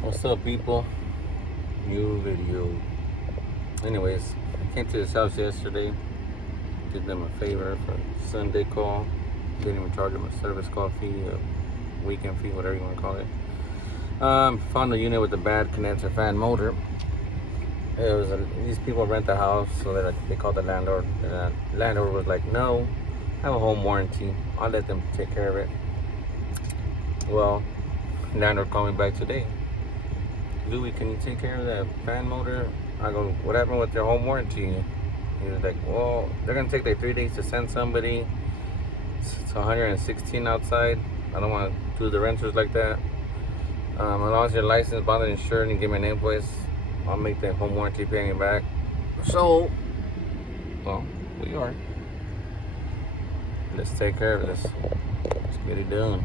What's up, people? New video. Anyways, I came to this house yesterday, did them a favor for Sunday call. Didn't even charge them a service call fee, a weekend fee, whatever you want to call it. Found a unit with a bad condenser fan motor. These people rent the house, so they called the landlord. The landlord was like, "No, I have a home warranty. I'll let them take care of it." Well, landlord called me back today. "Louis, can you take care of that fan motor?" I go, "What happened with your home warranty?" He was like, "Well, they're gonna take like 3 days to send somebody. It's 116 outside. I don't want to do the renters like that. As long as your license, bond, and insured, and you give me an invoice, I'll make the home warranty payment back." So, well, we are. Let's take care of this. Let's get it done.